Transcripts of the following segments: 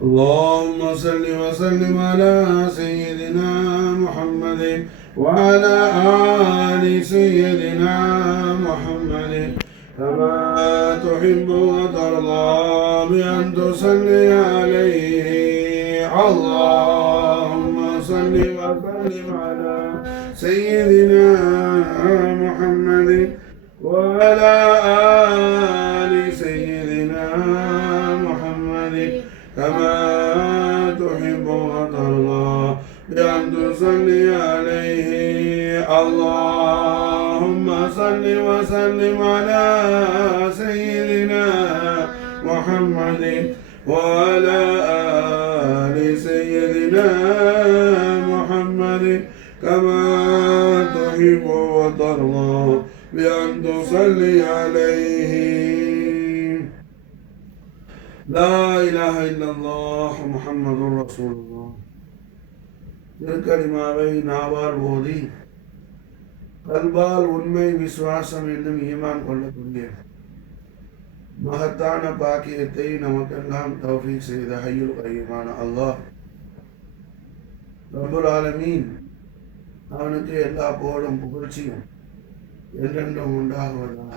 اللهم صل وسلم على سيدنا محمد وعلى آل سيدنا محمد كما تحب وترضى بأن تصلي عليه. اللهم صل وسلم على سيدنا محمد وعلى آل سيدنا محمد كما تحب وترضى بأن تصلي عليه. اللهم صل وسلم على سيدنا محمد وعلى آل سيدنا محمد كما تحب وترضى بأن تصلي عليه. لا إله إلا الله محمد رسول الله. திருக்கலிமாவை நாவால் ஓதி கல்பால் உண்மை விசுவாசம் என்னும் ஈமான் கொள்ளக்கூடிய மகத்தான பாக்கியத்தை நமக்கெல்லாம் தௌஃபீக் செய்த ஹய்யுல் கய்யூமான அல்லாஹ் ரப்புல் ஆலமீன் அவனுக்கு எல்லா புகழும் புகழ்ச்சியும் என்றென்றும் உண்டாகுவதாக.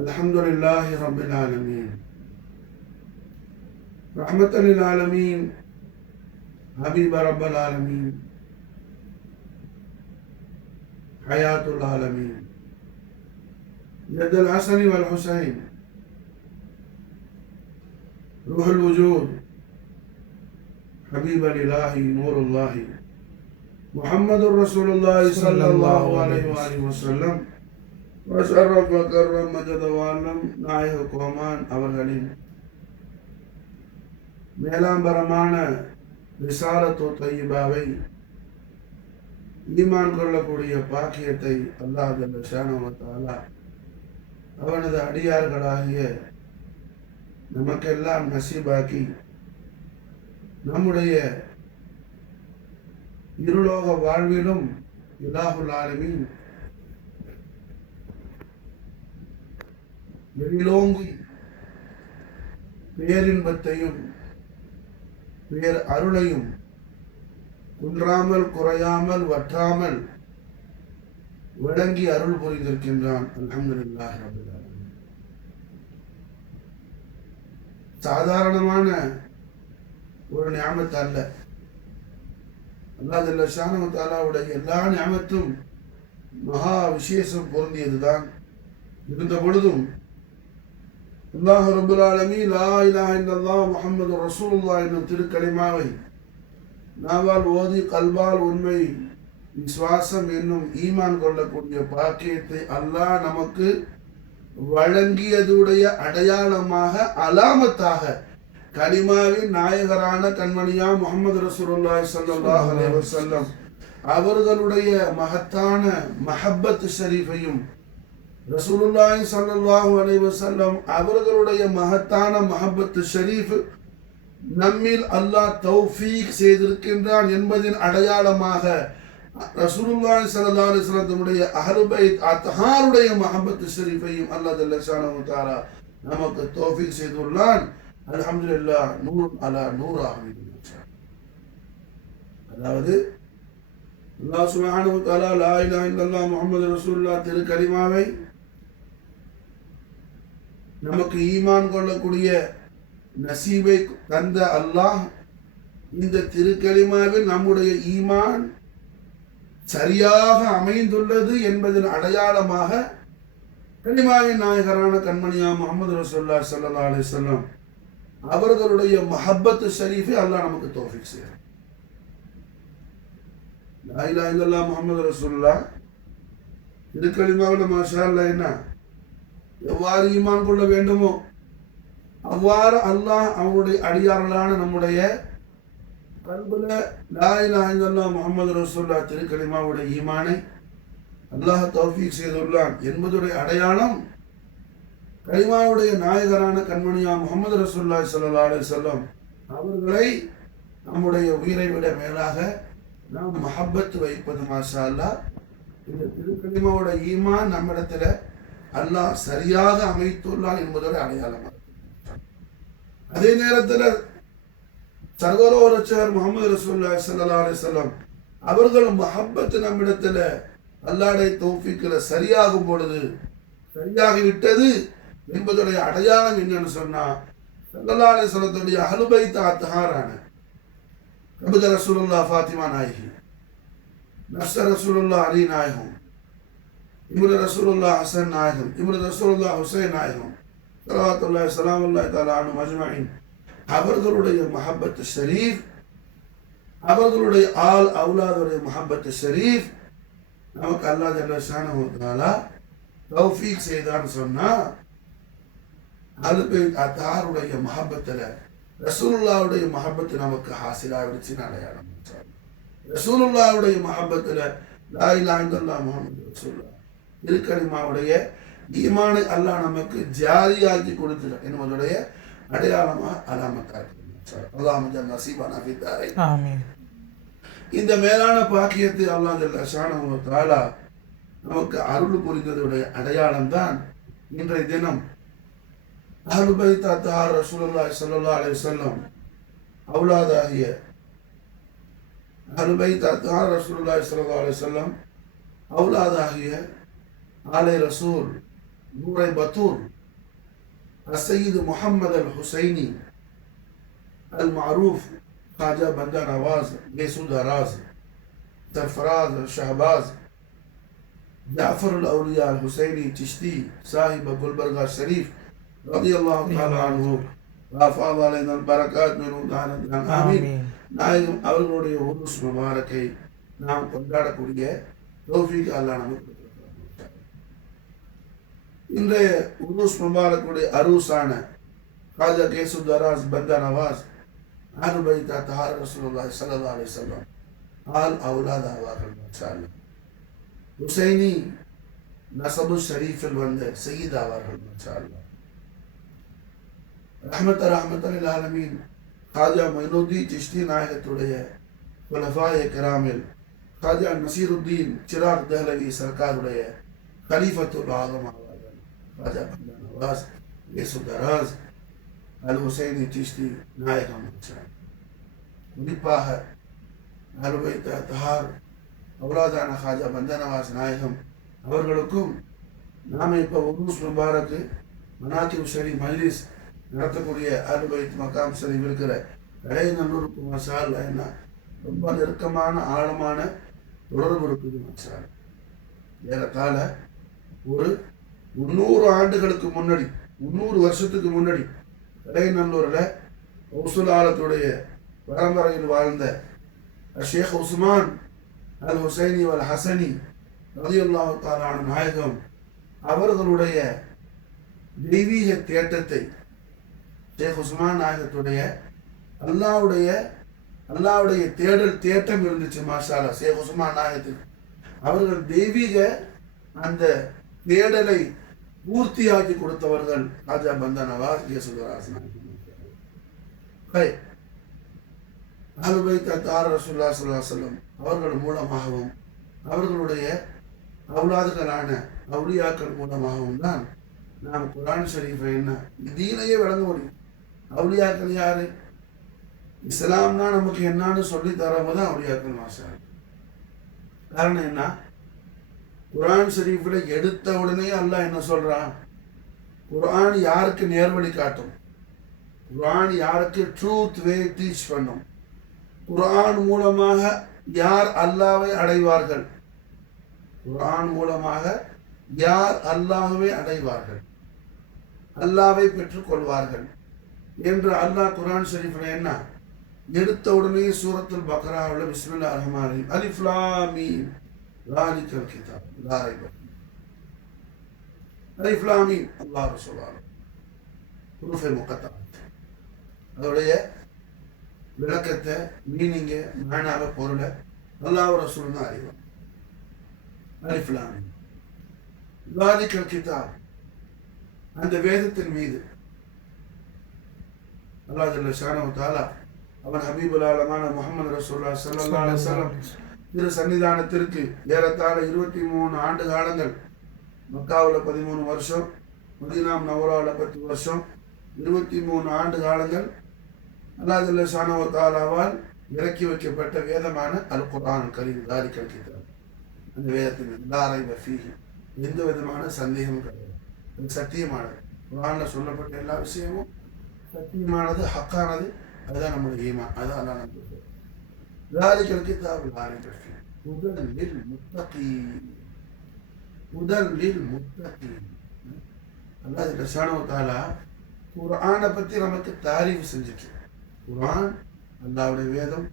அல்ஹம்துலில்லாஹி ரப்பில் ஆலமீன் ரஹ்மத்தல் லில் ஆலமீன் ஹபீப ரப்பல் ஆலமீன் ஹயாத்துல் ஆலமீன் ஜத்தல் ஹஸன் வல் ஹுசைன் ரூஹுல் வஜூத் ஹபீபல் இலாஹி நூருல்லாஹி முஹம்மதுர் ரசூலுல்லாஹி ஸல்லல்லாஹு அலைஹி வஸல்லம் வஸரஃப கர்ரம் மஜதவானம் நாயக கோமான் அவர்களின் மேலாம்பரமான ரிசாலத்து தய்யிபாவை ஈமான் கொள்ளக்கூடிய பாக்கியத்தை அல்லாஹ் ஜல்ல ஷானஹு வ தஆலா அவனது அடியார்களாகிய நமக்கெல்லாம் நசீபாக்கி நம்முடைய இருலோக வாழ்விலும் இலாஹுல் ஆலமீன் வெளிலோங்கி பேரின்பத்தையும் பேர் அருளையும் குன்றாமல் குறையாமல் வற்றாமல் வழங்கி அருள் புரிந்திருக்கின்றான். அல்ஹம்துலில்லாஹி ரப்பில் ஆலமீன். சாதாரணமான ஒரு நியாமத் அல்ல. அல்லாஹ் ஜல்ல ஷானஹு வ தஆலாவுடைய எல்லா நியாமத்தும் மகா விசேஷம் பொருந்தியதுதான். இருந்த பொழுதும் அல்லாஹ் ரப்புல் ஆலமீன் லா இலாஹ இல்லல்லாஹ் முஹம்மதுர் ரசூலுல்லாஹ் என்னும் திருக்கலிமாவை நாவால் ஓதி கல்பால் உண்மை விசுவாசம் என்னும் ஈமான் கொள்ளக்கூடிய பாக்கியத்தை அல்லாஹ் நமக்கு வழங்கியதுடைய அடையாளமாக அலாமத்தாக கலிமாவின் நாயகரான கண்மணியா முஹம்மது ரசூலுல்லாஹி ஸல்லல்லாஹு அலைஹி வஸல்லம் அவர்களுடைய மகத்தான மஹப்பத் ஷரீஃபையும் ரசூலுல்லாஹி ஸல்லல்லாஹு அலைஹி வஸல்லம் அவர்களுடைய மகத்தான மஹப்பத் ஷரீஃப் நம்மில் அல்லாஹ் தௌஃபீக் செய்திருக்கின்றான் என்பதின் அடையாளமாக ரசூலுல்லாஹி ஸல்லல்லாஹு அலைஹி வஸல்லமுடைய அஹ்லு பைத் அத்ஹாருடைய மஹப்பத் ஷரீஃபையும் அல்லாஹ் ஜல்ல ஷானஹு வ தஆலா நமக்கு தௌஃபீக் செய்துள்ளான். அல்ஹம்துலில்லாஹ் நூர் அலா நூராக. அதாவது அல்லாஹ் சுப்ஹானஹு வ தஆலா லா இலாஹ இல்லல்லாஹ் முஹம்மது ரசூலுல்லாஹ் திருக்கலிமாவை நமக்கு ஈமான் கொள்ளக்கூடிய நசீபை தந்த அல்லாஹ் இந்த திருக்கலிமாவில் நம்முடைய ஈமான் சரியாக அமைந்துள்ளது என்பதன் அடையாளமாக கலிமாவின் நாயகரான கண்மணியா முஹம்மது ரசூலுல்லாஹி ஸல்லல்லாஹு அலைஹி வஸல்லம் அவர்களுடைய மஹப்பத் ஷரீஃபை அல்லாஹ் நமக்கு தௌஃபீக் செய்கிறார். லா இலாஹ இல்லல்லாஹ் முஹம்மது ரசூலுல்லாஹ் திருக்கலிமாவில் மாஷா அல்லாஹ் என்ன எவ்வாறு ஈமான் கொள்ள வேண்டுமோ அவ்வாறு அல்லாஹ் அவருடைய அடியார்களான நம்முடைய கல்புல லா இலாஹ இல்லல்லாஹ் முஹம்மது ரசூலுல்லாஹ் திருக்கலிமாவுடைய ஈமானை அல்லாஹ் தௌஃபீக் செய்துள்ளான் என்பதுடைய அடையாளம் கலிமாவுடைய நாயகரான கண்மணியா முஹம்மது ரசூலுல்லாஹி ஸல்லல்லாஹு அலைஹி வஸல்லம் அவர்களை நம்முடைய உயிரை விட மேலாக நாம் மஹப்பத் வைப்பது. மாஷா அல்லாஹ் இந்த திருக்கலிமாவோட ஈமான் நம்மிடத்துல அல்லாஹ் சரியாக அமைத்துள்ளான் என்பதோட அடையாளம். அதே நேரத்தில் சர்வரோரட்சகர் முகமது ரசூலுல்லாஹி ஸல்லல்லாஹு அலைஹி வஸல்லம் அவர்கள் மஹப்பத் நம்மிடத்துல அல்லாஹ்வுடைய தௌஃபீக்ல சரியாகும் பொழுது சரியாகி விட்டது என்பதுடைய அடையாளம் என்னன்னு சொன்னா ஸல்லல்லாஹு அலைஹி வஸல்லத்துடைய அஹ்லு பைத் அத்ஹாரான கபத ரசூலுல்லாஹ் ஃபாத்திமா நாயகி, நஃப்ஸ ரசூலுல்லாஹ் அலி நாயகம், இப்னு ரசூலுல்லாஹ் ஹசன் நாயகம், இப்னு ரசூலுல்லாஹ் ஹுசைன் நாயகம் ஸல்லல்லாஹு ஸலாமுல்லாஹி தஆலா அன்ஹும் அஜ்மஈன் அவர்களுடைய மஹப்பத் ஷரீஃப், அவர்களுடைய ஆல் அவுலாதுடைய மஹப்பத் ஷரீஃப் நமக்கு அல்லாஹ் ஜல்ல ஷானஹு வ தஆலா தௌஃபீக் செய்தான்னு சொன்னா அஹ்லு பைத் அத்ஹாருடைய மஹப்பத்துல ரசூலுல்லாஹ்வுடைய மஹப்பத் நமக்கு ஹாசிலாகிடுச்சுன்னு அடையாளம். ரசூலுல்லாஹ்வுடைய மஹப்பத்துல லா இலாஹா இல்லல்லாஹ் முஹம்மது ரசூலுல்லாஹ் திருக்கலிமாவுடைய ஈமானை அல்லாஹ் நமக்கு ஜாரியாக்கி கொடுத்துட்டார் என்பதுடைய அடையாளமா அலாமத்தா இருக்கு. அல்லாஹ் நசீபானா ஃபி தாரை. ஆமீன். இந்த மேலான பாக்கியத்தை அல்லாஹ் ஜல்ல ஷானஹு வ தஆலா நமக்கு அருள் புரிந்ததுடைய அடையாளம் தான் இன்றைய தினம் அஹ்லு பைத் அத்ஹார் ரசூலுல்லாஹி ஸல்லல்லாஹு அலைஹி வஸல்லம் அவுலாதாகிய அஹ்லு பைத் அத்ஹார் ரசூலுல்லாஹி ஸல்லல்லாஹு அலைஹி வஸல்லம் அவுலாதாகிய ஆலே ரசூல் நூரை பத்தூர் السيد محمد الحسيني المعروف خواجہ بندہ نواز گیسو دراز سرفراز شہباز جعفر الاولیاء الحسینی چشتی صاحب گلبرگہ شریف رضی اللہ تعالی عنہ وافاض علینا البرکات منه دانا آمین. நாயகம் அவர்களுடைய உருஸ் முபாரக்கை நாம் கொண்டாடக்கூடிய தௌஃபீக் அல்லாஹ் நமக்கு. இன்றைய உருஸ் முபாரக்குடைய அரூசான காஜா கேசு தராஸ் பந்தா நவாஸ் அஹ்லு பைத் அத்ஹார் ரசூலுல்லாஹி ஸல்லல்லாஹு அலைஹி வஸல்லம் ஆல் அவுலாத் ஆவார்கள். மாஷாஅல்லாஹ் ஹுசைனி நஸபு ஷரீஃபில் வந்த சையீத் ஆவார்கள். மாஷாஅல்லாஹ் ரஹ்மத்தல் லில் ஆலமீன் காஜா மொய்னுத்தீன் சிஷ்தி நாயகத்துடைய குலஃபாயே கிராமில் காஜா நசீருத்தீன் சிராக் தஹ்லவி சர்க்காருடைய கலீஃபத்துல் ஆலம் ஆவார்கள். ராஜா பந்தா நவாஸ் கேசு தராஸ் அல் ஹுசைனி சிஷ்தி நாயகம். குறிப்பாக அஹ்லு பைத் அத்ஹார் அவுலாதான காஜா பந்தா நவாஸ் நாயகம் அவர்களுக்கும் நாம இப்போ உருஸ் முபாரக்கு மனாக்கிப் ஷரீஃப் மஜ்லிஸ் நடத்தக்கூடிய அஹ்லு பைத் மகாம் ஷரீஃப் இருக்கிற கடைநல்லூருக்கு மசாலா என்ன ரொம்ப நெருக்கமான ஆழமான தொடர்பு இருக்குது. மசாலா ஏறத்தாழ ஒரு 300 ஆண்டுகளுக்கு முன்னாடி 300 வருஷத்துக்கு முன்னாடி கடைநல்லூரில் உசுல் ஆலத்துடைய பரம்பரையில் வாழ்ந்த ஷேக் உஸ்மான் அல் ஹுசைனி அல் ஹசனி ரலியல்லாஹு தஆலா அன்ஹு நாயகம் அவர்களுடைய தெய்வீக தேட்டத்தை ஷேக் உஸ்மான் நாயகத்துடைய அல்லாவுடைய தேடல் தேட்டம் இருந்துச்சு. மாஷாலா ஷேக் உஸ்மான் நாயகத்துக்கு அவர்கள் தெய்வீக அந்த தேடலை பூர்த்தியாக்கி கொடுத்தவர்கள் ராஜா பந்தா நவாஸ் கேசு தராஸ் நாயகம். அஹ்லு பைத் அத்ஹார் ரசூலுல்லாஹி ஸல்லல்லாஹு அலைஹி வஸல்லம் அவர்கள் மூலமாகவும் அவர்களுடைய அவுலாதுகளான அவுலியாக்கள் மூலமாகவும் தான் நாம் குர்ஆன் ஷரீஃபை என்ன தீனையே விளங்க முடியும். அவுலியாக்கள் யாரு? இஸ்லாம்னா நமக்கு என்னன்னு சொல்லி தரவங்க தான் அவுலியாக்கள். மாஷா. காரணம் என்ன? குர்ஆன் ஷரீஃபில் எடுத்த உடனே அல்லாஹ் என்ன சொல்றான்? குர்ஆன் யாருக்கு நேர்வழி காட்டும், குர்ஆன் யாருக்கு ட்ரூத் வே டீச் பண்ணும், குர்ஆன் மூலமாக யார் அல்லாஹ்வை அடைவார்கள், குர்ஆன் மூலமாக யார் அல்லாஹ்வை அடைவார்கள், அல்லாஹ்வை பெற்றுக்கொள்வார்கள் என்று அல்லாஹ் குர்ஆன் ஷரீஃபில் என்ன எடுத்த உடனே சூரத்துல் பக்ராவில் பிஸ்மில்லாஹிர் ரஹ்மானிர் ரஹீம் அலிஃப் லாம் மீம் ஸாலிகல் கிதாப் லா ரைப அலிஃப் லாம் மீம் அல்லாஹ் ரசூலுல்லாஹ் ஹுரூஃபே முகத்தஅத் அதோடைய விளக்கத்தை மீனிங்கை மானாவை பொருளை அல்லாஹ் ரசூல் தான் அறிவார். அலிஃப் லாம் மீம் ஸாலிகல் கிதாப் அந்த வேதத்தின் மீது அல்லாஹ் ஜல்ல ஷானஹு தஆலா அவன் ஹபீபுல் ஆலமான முஹம்மது ரசூலுல்லாஹி ஸல்லல்லாஹு அலைஹி வஸல்லம் திரு சன்னிதானத்திற்கு ஏறத்தாழ 23 ஆண்டு காலங்கள், மக்காவில் 13 வருஷம், மதீனா நவராவில் 10 வருஷம், 23 ஆண்டு காலங்கள் அல்லாஹ் ஜல்ல ஷானஹு வ தஆலாவால் இறக்கி வைக்கப்பட்ட வேதமான அல் குர்ஆன் கரீம் தாலிகல் கிதாப். அந்த வேதத்தின் லா ரைப ஃபீஹி, எந்த விதமான சந்தேகமும் கிடையாது, அது சத்தியமானது. குர்ஆன்ல சொல்லப்பட்ட எல்லா விஷயமும் சத்தியமானது, ஹக்கானது. அதுதான் நம்முடைய ஈமான். அதுதான் அல்லாஹ் நமக்கு தாலிகல் கிதாப் லா ரைப ஃபீஹி ஹுதல் லில் முத்தகீன். ஹுதல் லில் முத்தகீன். அல்லாஹ் ஜல்ல ஷானஹு வ தஆலா குர்ஆனை பற்றி நமக்கு தாரீஃப் செஞ்சுட்டு, குர்ஆன் அல்லாஹ்வுடைய வேதம்,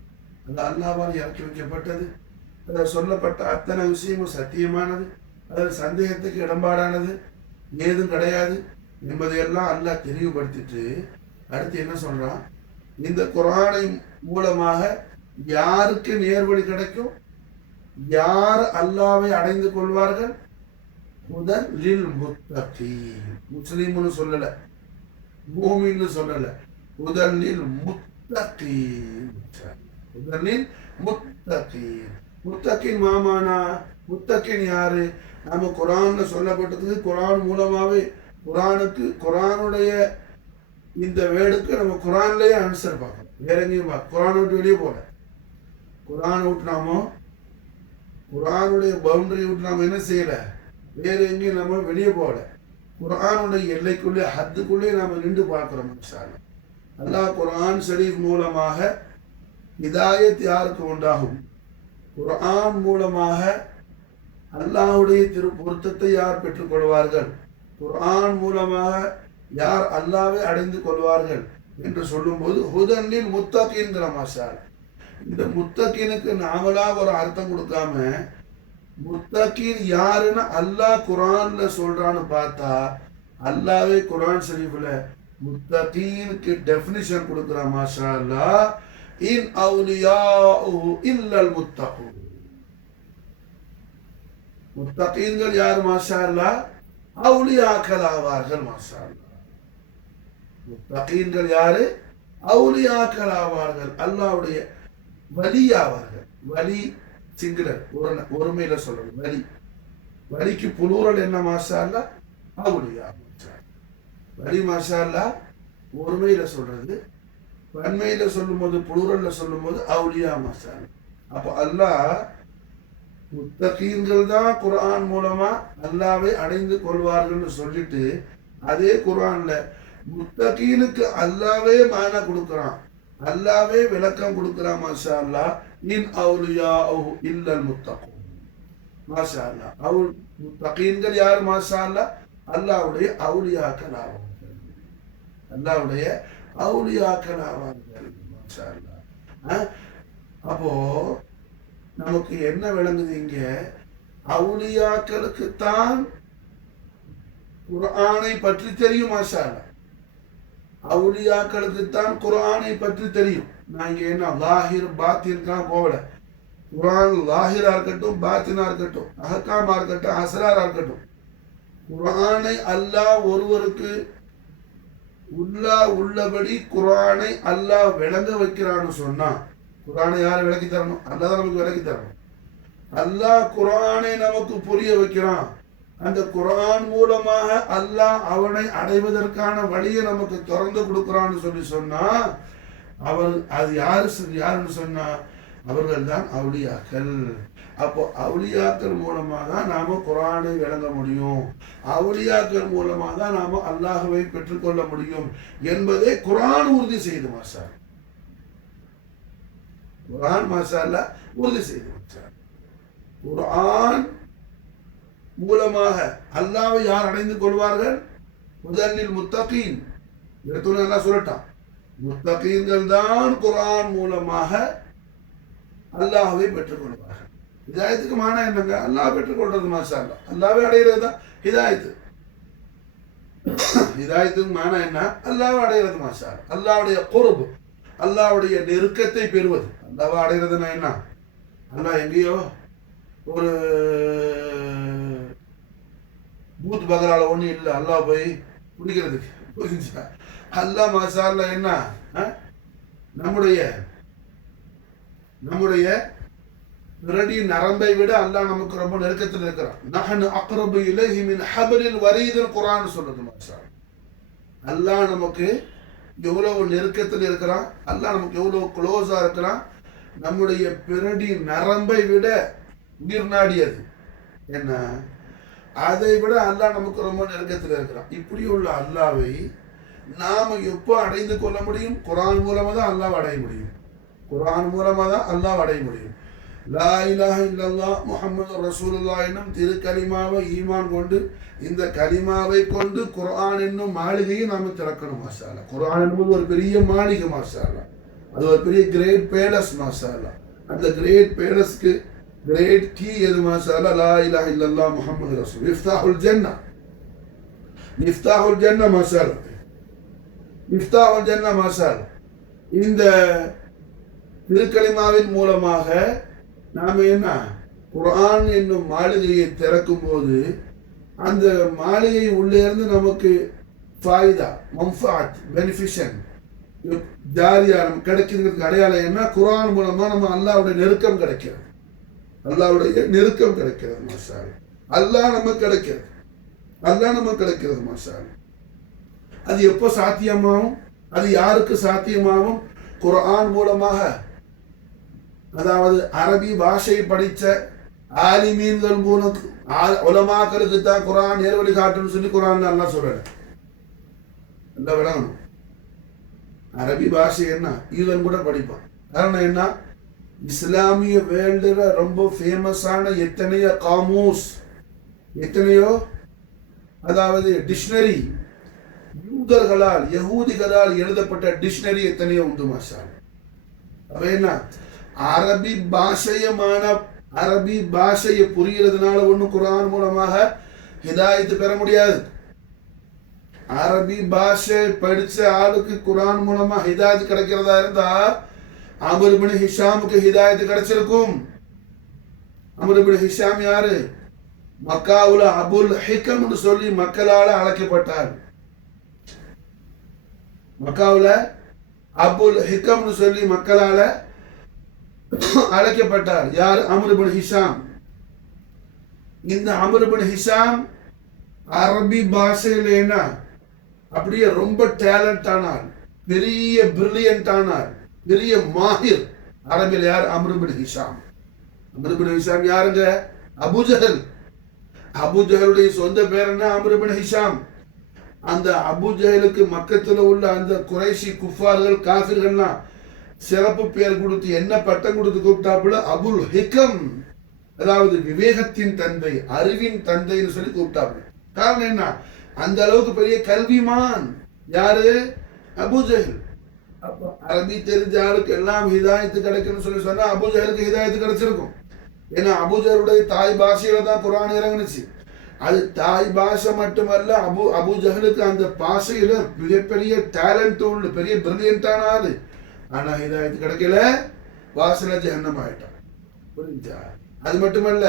அது அல்லாஹ்வால் இறக்கி வைக்கப்பட்டது, அதில் சொல்லப்பட்ட அத்தனை விஷயமும் சத்தியமானது, அதில் சந்தேகத்துக்கு இடம்பாடானது ஏதும் கிடையாது என்பதையெல்லாம் அல்லாஹ் தெளிவுபடுத்திட்டு அடுத்து என்ன சொல்றான், இந்த குர்ஆனை மூலமாக யாருக்கு நேர்வழி கிடைக்கும், யார் அல்லாஹ்வை அடைந்து கொள்வார்கள், ஹுதல் லில் முத்தகீன். முஸ்லிம்னு சொல்லல, மூமின்னு சொல்லல, ஹுதல் லில் முத்தகீன். ஹுதல் லில் முத்தகீன். முத்தகீன் மாமானா, முத்தகீன் யாரு? நம்ம குர்ஆன்ல சொல்லப்பட்டதுக்கு குர்ஆன் மூலமாவே குர்ஆனுடைய இந்த வேர்டுக்கு நம்ம குர்ஆன்லயே ஆன்சர் பார்க்கணும். வேற எங்கேயும் குர்ஆனை விட்டு வெளியே போல, குர்ஆனை விட்டு நாம குர்ஆனுடைய பவுண்டரி விட்டு நாம என்ன செய்யல, வேற எங்கேயும் நம்ம வெளியே போகல. குர்ஆனுடைய எல்லைக்குள்ளே ஹத்துக்குள்ளே நாம நின்று பார்க்கிறோம். அல்லாஹ் குர்ஆன் ஷரீஃப் மூலமாக ஹிதாயத் யாருக்கு உண்டாகும், குர்ஆன் மூலமாக அல்லாஹ்வுடைய பொருத்தத்தை யார் பெற்றுக்கொள்வார்கள், குர்ஆன் மூலமாக யார் அல்லாஹ்வை அடைந்து கொள்வார்கள் என்று சொல்லும்போது ஹுதல் லில் முத்தகீன்கிற மாஷா. இந்த முத்தகீனுக்கு நாமளா ஒரு அர்த்தம் கொடுக்காம முத்தகீன் யாருன்னு அல்லாஹ் குர்ஆன்ல சொல்றான்னு பார்த்தா அல்லாஹ்வே குர்ஆன் ஷரீஃப்ல முத்தகீனுக்கு டெஃபினிஷன் கொடுக்குறான். மாஷா அல்லாஹ், இன் அவுலியாஉஹு இல்லல் முத்தகூன். முத்தகீன்கள் யார் மாஷா அல்லாஹ்? அவுலியாக்கள் ஆவார்கள். மாஷா அல்லாஹ், முத்தகீன்கள் யாரு? அவுலியாக்கள் ஆவார்கள், அல்லாஹ்வுடைய வலி ஆவார்கள். வலி சிங்குலர், ஒருமையில சொல்லணும். வலி, வலிக்கு புளூரல் என்ன மாஷா அல்லாஹ்? அவுலியா. வலி மாஷா அல்லாஹ் ஒருமையில சொல்றது, பன்மையில சொல்லும் போது புளூரல்ல சொல்லும் போது அவுலியா மாஷா அல்லாஹ். அப்போ அல்லாஹ் முத்தகீன்கள் தான் குர்ஆன் மூலமா அல்லாஹ்வை அடைந்து கொள்வார்கள் சொல்லிட்டு அதே குர்ஆன்ல முத்தகீனுக்கு அல்லாஹ்வே மானா கொடுக்குறான், அல்லாஹ்வே விளக்கம் கொடுக்குறான். மாஷா அல்லாஹ், இன் அவுலியாஉஹு இல்லல் முத்தகூன். மாஷா அல்லாஹ், முத்தகீன்கள் யார்? மாஷா அல்லாஹ், அல்லாஹ்வுடைய அவுலியாக்கள் ஆவார்கள், அல்லாஹ்வுடைய அவுலியாக்கள் ஆவார்கள். மாஷா அல்லாஹ். அப்போ நமக்கு என்ன விளங்குது இங்க, அவுலியாக்களுக்கு தான் குர்ஆனை பற்றி தெரியும். மாஷா அல்லாஹ், அவுலியாக்களுக்கு தான் குர்ஆனை பற்றி தெரியும். நான் இங்க என்ன லாஹிர் பாத்தின்கான் போகல. குர்ஆன் லாஹிரா இருக்கட்டும், பாத்தினா இருக்கட்டும், அஹ்காமா இருக்கட்டும், அஸ்ராரா இருக்கட்டும், குர்ஆனை அல்லாஹ் ஒருவருக்கு உள்ளபடி குர்ஆனை அல்லாஹ் விளங்க வைக்கிறான்னு சொன்னா, குர்ஆனை யார் விளக்கி தரணும்? அல்லாஹ் தான் நமக்கு விளக்கி தரணும். அல்லாஹ் குர்ஆனை நமக்கு புரிய வைக்கிறான். அந்த குர்ஆன் மூலமாக அல்லாஹ் அவனை அடைவதற்கான வழியை நமக்கு திறந்து கொடுக்கிறான்னு சொன்னா அது யாருன்னு சொன்னா அவர்கள் தான் அவுலியாக்கள். அப்போ அவுலியாக்கள் மூலமாக தான் நாம குர்ஆனை விளங்க முடியும், அவுலியாக்கள் மூலமாக தான் நாம அல்லாஹ்வை பெற்றுக்கொள்ள முடியும் என்பதை குர்ஆன் உறுதி செய்து. மாஷா குர்ஆன் மாஷா அல்லாஹ் உறுதி செய்து. குர்ஆன் மூலமாக அல்லாஹ்வை யார் அடைந்து கொள்வார்கள்? முதலில் முத்தகீன். எடுத்தோன்னு எல்லாம் சொல்லட்டான், முத்தகீன்கள் தான் குர்ஆன் மூலமாக அல்லாஹ்வை பெற்றுக் கொள்வார்கள். ஹிதாயத்துக்கு மானா என்னங்க? அல்லாஹ் பெற்றுக்கொள்றது. மாஷா அல்லாஹ், அல்லாஹ்வை அடைகிறது தான் ஹிதாயத்து. ஹிதாயத்துக்கு மானா என்ன? அல்லாஹ்வை அடைகிறது. மாஷா அல்லாஹ், அல்லாஹ்வுடைய குர்ப், அல்லாஹ்வுடைய நெருக்கத்தை பெறுவது. அல்லாஹ்வை அடைகிறதுனா என்ன? அல்லாஹ் எங்கேயோ ஒரு பூத் பகலால ஒன்றும் இல்லை அல்லாஹ் போய் பிடிக்கிறதுக்கு. புரிஞ்சா? அல்லாஹ் மாஷா அல்லாஹ் என்ன, நம்முடைய பிரடி நரம்பை விட அல்லாஹ் நமக்கு ரொம்ப நெருக்கத்தில் இருக்கிறான். நஹ்னு அக்ரபு இலைஹி மின் ஹப்லில் வரீதில் குர்ஆன் சொல்லுது. மாஷா அல்லாஹ் நமக்கு எவ்வளவு நெருக்கத்தில் இருக்கிறான், அல்லாஹ் நமக்கு எவ்வளவு க்ளோஸா இருக்கிறான். நம்முடைய பிறடி நரம்பை விட உயிர் நாடியது என்ன, அதை விட அல்லாஹ் நமக்கு ரொம்ப நெருக்கத்தில் இருக்கிறான். இப்படி உள்ள அல்லாவை நாம எப்போ அடைந்து கொள்ள முடியும்? குர்ஆன் மூலமா தான் அல்லாஹ் அடைய முடியும். குர்ஆன் மூலமா தான் அல்லாஹ் அடைய முடியும். லா இலாஹ இல்லல்லாஹ் முஹம்மது ரசூலுல்லாஹ் என்னும் திருக்கலிமாவை ஈமான் கொண்டு, இந்த கலிமாவை கொண்டு குர்ஆன் என்னும் மாளிகையை நாம திறக்கணும். மாஷா அல்லாஹ். குர்ஆன் என்பது ஒரு பெரிய மாளிகை. மாஷா அல்லாஹ். அது ஒரு பெரிய கிரேட் பேலஸ். மாஷா அல்லாஹ். அந்த கிரேட் பேலஸ்க்கு கிரேட் கீ எது? மாஷா அல்லாஹ். லா இலாஹ இல்லல்லாஹ் முஹம்மது ரசூல். மிஃப்தாஹுல் ஜன்னா. மிஃப்தாஹுல் ஜன்னா. மாஷா அல்லாஹ். மிஃப்தாஹுல் ஜன்னா. மாஷா அல்லாஹ். இந்த திருக்கலிமாவின் மூலமாக நாம என்ன, குர்ஆன் என்னும் மாளிகையை திறக்கும் போது அந்த மாளிகை உள்ளே இருந்து நமக்கு ஃபாயிதா, மன்ஃபாத், பெனிஃபிஷன், ஜாரியா நமக்கு கிடைக்கிறதுக்கு அடையாளம் என்ன? குர்ஆன் மூலமா நம்ம அல்லாஹ்வுடைய நெருக்கம் கிடைக்கிறது. அல்லாஹ்வுடைய நெருக்கம் கிடைக்கிறது. மாஷா அல்லாஹ். அல்லாஹ் நமக்கு கிடைக்கிறது. அல்லாஹ் நமக்கு கிடைக்கிறது. மாஷா அல்லாஹ். அது எப்போ சாத்தியமாகும்? அது யாருக்கு சாத்தியமாகும்? குர்ஆன் மூலமாக. அதாவது அரபி பாஷை படித்த ஆலிமீன்கள் மூலம் உலமாக்களுக்கு தான் குர்ஆன் நேர்வழி காட்டுன்னு சொல்லி குர்ஆன் அல்லாஹ் சொல்றாரு. இந்த விடணும் அரபி பாஷை என்ன இவன் கூட படிப்பான். காரணம் என்ன? இஸ்லாமிய வேர்ல்டுல ரொம்ப ஃபேமஸான எத்தனையோ காமூஸ், எத்தனையோ அதாவது டிக்ஷனரி, யூதர்களால் யகூதிகளால் எழுதப்பட்ட டிக்ஷனரி எத்தனையோ உண்டு. மாஷா அப்ப என்ன, அரபி பாஷையமான அரபி பாஷையை புரியறதுனால ஒன்றும் குர்ஆன் மூலமாக ஹிதாயத்து பெற முடியாது. அரபி பாஷை படிச்ச ஆளுக்கு குர்ஆன் மூலமா ஹிதாயத்து கிடைக்கிறதா இருந்தா அம்ர் இப்னு ஹிஷாமுக்கு ஹிதாயத்து கிடைச்சிருக்கும். அம்ர் இப்னு ஹிஷாம் யாரு? மக்காவுல அபுல் ஹிகம்னு சொல்லி மக்களால அழைக்கப்பட்டார். மக்காவுல அபுல் ஹிகம்னு சொல்லி மக்களால அழைக்கப்பட்டார். யார்? அம்ர் இப்னு ஹிஷாம். இந்த அம்ர் இப்னு ஹிஷாம் அரபி பாஷையில என்ன அப்படியே ரொம்ப டேலண்ட் ஆனார், பெரிய பிரில்லியன்ட் ஆனார், பெரிய மாஹிர். அரபியில் யார்? அம்ர் இப்னு ஹிஷாம். அம்ர் இப்னு ஹிஷாம் யாருங்க? அபூஜஹல். அபூஜஹலுடைய சொந்த பேர் என்ன? அம்ர் இப்னு ஹிஷாம். அந்த அபூஜஹலுக்கு மக்கத்துல உள்ள அந்த குறைஷி குஃபார்கள் காஃபிர்கள்லாம் சிறப்பு பேர் கொடுத்து என்ன பட்டம் கொடுத்து கூப்பிட்டாப்புல? அபுல் ஹிகம், அதாவது விவேகத்தின் தந்தை, அறிவின் தந்தைன்னு சொல்லி கூப்பிட்டாப்புல. காரணம் என்ன? அந்த அளவுக்கு பெரிய கல்விமான். யாரு? அபூஜஹல். அப்ப அரபி தெரிஞ்ச ஆளுக்கு எல்லாம் ஹிதாயத்து கிடைக்கும்னு சொல்லி சொன்னா அபூஜஹலுக்கு ஹிதாயத்து கிடைச்சிருக்கும். ஏன்னா அபூஜஹலுடைய தாய் பாஷையில தான் குர்ஆன் இறங்குனுச்சு. அது தாய் பாஷை மட்டுமல்ல, அபூஜஹலுக்கு அந்த பாஷையில மிகப்பெரிய டேலண்ட் உள்ள பெரிய பிரில்லியன்டான ஆளு. ஆனா ஹிதாயத்து கிடைக்கல, வாசல ஜஹன்னம் ஆயிட்டான். புரிஞ்சா? அது மட்டுமல்ல,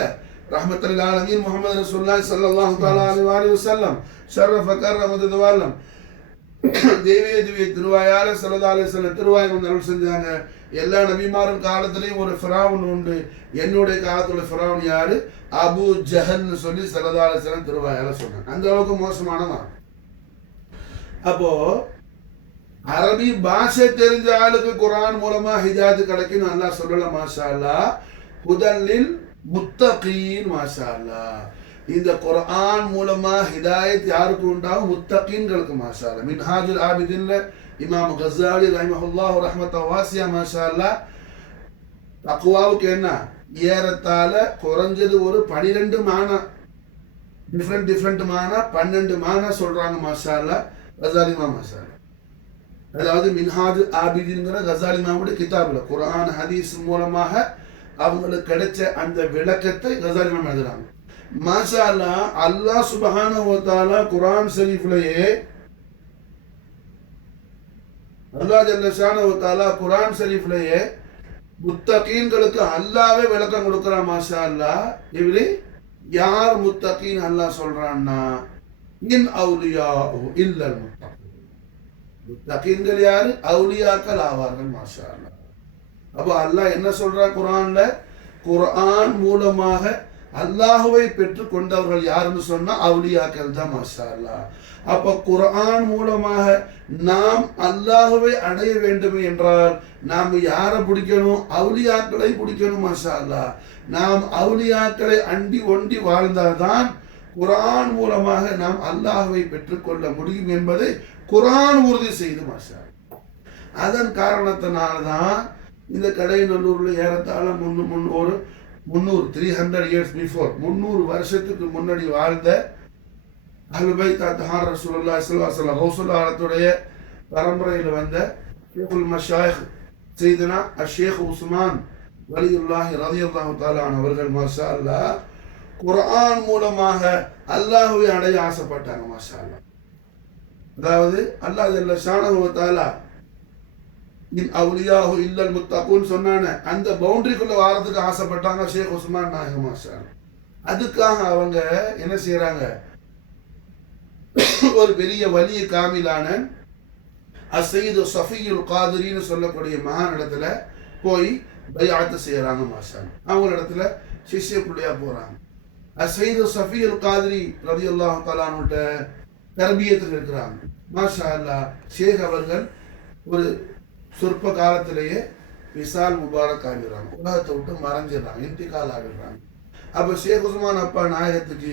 ரஹ்மத்துல் ஆலமீன் முஹம்மது ரசூலுல்லாஹி ஸல்லல்லாஹு தஆலா அலைஹி வஸல்லம் ஷரஃப கர்ரம தவால்லம் தேவிய திவ்ய திருவாயால ஸல்லல்லாஹு அலைஹி வஸல்லம் திருவாய் வந்து அருள் செஞ்சாங்க. எல்லா நபிமாரும் காலத்திலையும் ஒரு ஃபிரௌன் உண்டு. என்னுடைய காலத்துல ஃபிரௌன் யாரு? அபூ ஜஹல்னு சொல்லி ஸல்லல்லாஹு அலைஹி வஸல்லம் திருவாயால சொன்னாங்க. அந்த அளவுக்கு மோசமானவன். அப்போ அரபி பாஷை தெரிஞ்ச ஆளுக்கு குர்ஆன் மூலமா ஹிதாயத்து கிடைக்கும் அல்லாஹ் சொல்லல. மாஷா அல்லாஹ். ஹுதல்லில் முத்தகீன். மாஷா அல்லாஹ். இந்த குர்ஆன் மூலமா ஹிதாயத் யாருக்கு உண்டாகும்? முத்தகீன்களுக்கு. மாஷா அல்லாஹ். மின்ஹாஜுல் ஆபிதீன்ல இமாம் கஸாலி ரஹிமஹுல்லாஹு ரஹ்மத்தன் வாசியா. மாஷா அல்லாஹ். தக்வாவுக்கு என்ன ஏறத்தாழ குறைஞ்சது ஒரு 12 மானா, டிஃப்ரெண்ட் மானா 12 மானா சொல்றாங்க. மாஷா அல்லாஹ். கஸாலி இமாம். மாஷா அல்லாஹ். அதாவது மின்ஹாஜ் ஆபிதீன்ங்கிற கஸாலி இமாமுடைய கிதாபுல குர்ஆன் ஹதீஸ் மூலமாக அவங்களுக்கு கிடைச்ச அந்த விளக்கத்தை கஸாலி இமாம் எழுதுறாங்க. மாஷா அல்லாஹ். அல்லாஹ் சுப்ஹானஹு வ தஆலா குர்ஆன் ஷரீஃப்லயே அல்லாஹ் ஜல்ல ஷானஹு வ தஆலா குர்ஆன் ஷரீஃப்லயே முத்தகீன்களுக்கு அல்லாஹ்வே விளக்கம் கொடுக்கறான். மாஷா அல்லாஹ். இப்படி யார் முத்தகீன் அல்லாஹ் சொல்றான்னா, இன் அவுலியாஹு இல்லல் முத்தகீன். முத்தகீன்கள் யாரு? அவுலியாக்கள் ஆவார்கள். மாஷா அல்லாஹ். அப்போ அல்லாஹ் என்ன சொல்றா குர்ஆன்ல? குர்ஆன் மூலமாக அல்லாஹுவை பெற்று கொண்டவர்கள் யாருன்னு சொன்னா அவுலியாக்கள் தான். மாஷா அல்லாஹ். அப்ப குர்ஆன் மூலமாக நாம் அல்லாஹுவை அடைய வேண்டும் என்றால் நாம் யாரை பிடிக்கணும்? அவுலியாக்களை பிடிக்கணும். மாஷா அல்லாஹ். நாம் அவுலியாக்களை அண்டி ஒண்டி வாழ்ந்தால்தான் குர்ஆன் மூலமாக நாம் அல்லாஹுவை பெற்றுக்கொள்ள முடியும் என்பதை குர்ஆன் உறுதி செய்து. மாஷா அதன் காரணத்தினால்தான் இந்த கடைநல்லூர்ல ஏறத்தாழ 300 years before 300 வருஷத்துக்கு முன்னாடி வாழ்ந்த அஹ்லுல் பைத் அத்ஹார் ரசூலுல்லாஹி ஸல்லல்லாஹு அலைஹி வஸல்லம் ரசூலுல்லாஹ்வுடைய பரம்பரையில் வந்த ஷேகுல் மஷாயிக் சையதுனா அஷேக் உஸ்மான் வலியுல்லாஹி ரலியல்லாஹு தஆலா அவர்கள் மாஷா அல்லாஹ் குர்ஆன் மூலமாக அல்லாஹ்வை அடைய ஆசைப்பட்டாங்க. மாஷா அல்லாஹ். அதாவது அல்லாஹ் ஜல்ல ஷானஹு வ தஆலா இன் அவுலியாஹு இல்லல் முத்தகூன் சொன்னானே, அந்த பவுண்டரிக்குள்ள வாரத்துக்கு ஆசைப்பட்டாங்க ஷேக் உஸ்மான் நாயகம். மாஷா அல்லாஹ். அதுக்காக அவங்க என்ன செய்யறாங்க? ஒரு பெரிய வலிய காமிலான அஸ்ஸையது ஸஃபியுல் காதிரின்னு சொல்லக்கூடிய மகானிடத்துல போய் பைஅத் செய்யறாங்க. மாஷா அல்லாஹ். அவங்க இடத்துல சிஷ்ய பிள்ளையா போறாங்க. அஸ்ஸையது ஸஃபியுல் காதிரி ரலியல்லாஹு தஆலா அன்ஹு தர்பியத்தில் இருக்கிறாங்க. மாஷா அல்லாஹ். ஷேக் அவர்கள் ஒரு சொற்ப காலத்திலேயே விசால் முபாரக் ஆகிடுறாங்க. உலகத்தை விட்டு மறைஞ்சிடறாங்க, இன்திகால் ஆகிடுறாங்க. அப்ப ஷேக் உஸ்மான் அப்பா நாயகத்துக்கு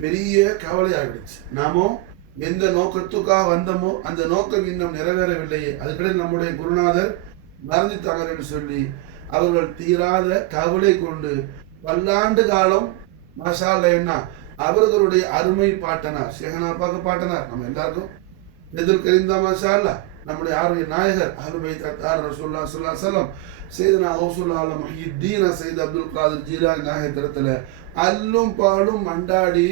பெரிய கவலை ஆகிடுச்சு. நாமோ எந்த நோக்கத்துக்காக வந்தோமோ அந்த நோக்கம் இன்னும் நிறைவேறவில்லையே, அதுக்கிடையில் நம்முடைய குருநாதர் மறந்துட்டாங்கன்னு சொல்லி அவர்கள் தீராத கவலை கொண்டு பல்லாண்டு காலம் மாஷா அல்லாஹ் என்ன அவர்களுடைய அருமை பாட்டனார் ஷேகனா அப்பாக்கு பாட்டனார் நம்ம எல்லாருக்கும் எதிர் கரீம்தா மாஷா அல்லாஹ் நம்முடைய ஆர்வ நாயகர் அஹ்லுல் பைத் அத்ஹார் ரசூலுல்லாஹி ஸல்லல்லாஹு அலைஹி வஸல்லம் சையதுனா கௌசுல் ஆலம் முஹியுத்தீன் சையத் அப்துல் காதிர் ஜீலானி நாயகத்திடத்துல அல்லும் பாலும் மண்டாடி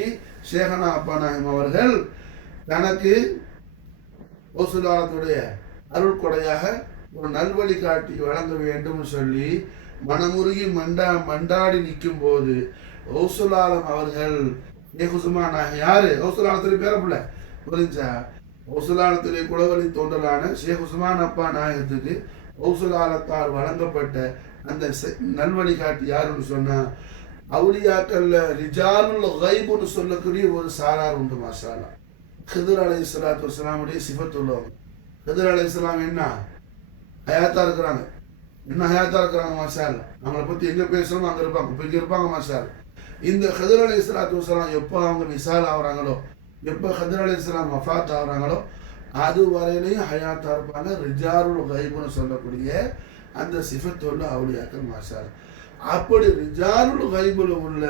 ஷேகனா அப்பா நாயகம் அவர்கள் தனக்கு கௌசுல் ஆலத்துடைய அருள் கொடையாக ஒரு நல்வழி காட்டி வழங்க வேண்டும் சொல்லி மனமுருகி மண்டாடி நிற்கும் போது கௌசுல் ஆலம் அவர்கள் உஸ்மான் நாயகம் யாரு? கௌசுல் ஆலத்துடைய பேர பிள்ளை புரிஞ்சா? கௌசுலாலத்துடைய குலவழி தோன்றலான ஷேக் உஸ்மான் அப்பா நாயகத்துக்கு கௌசுலாலத்தால் வழங்கப்பட்ட அந்த நல்வழி காட்டி யாருன்னு சொன்னா அவுலியாக்கள்ல ரிஜாலுல் கைபுன்னு சொல்லக்கூடிய ஒரு சாரார் உண்டு. மாஷா அல்லாஹ். ஹிதர் அலைஹிஸ்ஸலாத்து வஸ்ஸலாமுடைய சிஃபத் உள்ளவங்க. ஹிதர் அலைஹிஸ்ஸலாம் என்ன ஹயாத்தா இருக்கிறாங்க, என்ன ஹயாத்தா இருக்கிறாங்க. மாஷா அல்லாஹ். அவங்களை பத்தி எங்க பேசுறோமோ அங்க இருப்பாங்க, இப்ப இங்க இருப்பாங்க. மாஷா அல்லாஹ். இந்த ஹிதர் அலைஹிஸ்ஸலாத்து வஸ்ஸலாம் எப்போ அவங்க விசால் ஆகுறாங்களோ, எப்போ ஹிதர் அலைஹிஸ்ஸலாம் வஃபாத் ஆகுறாங்களோ அது வரையிலையும் ஹயாத்தா இருப்பாங்க. ரிஜாலுல் கைபுன்னு சொல்லக்கூடிய அந்த சிஃபத் உள்ள அவுலியாக்கள். மாஷா அல்லாஹ். அப்படி ரிஜாலுல் கைபுல உள்ள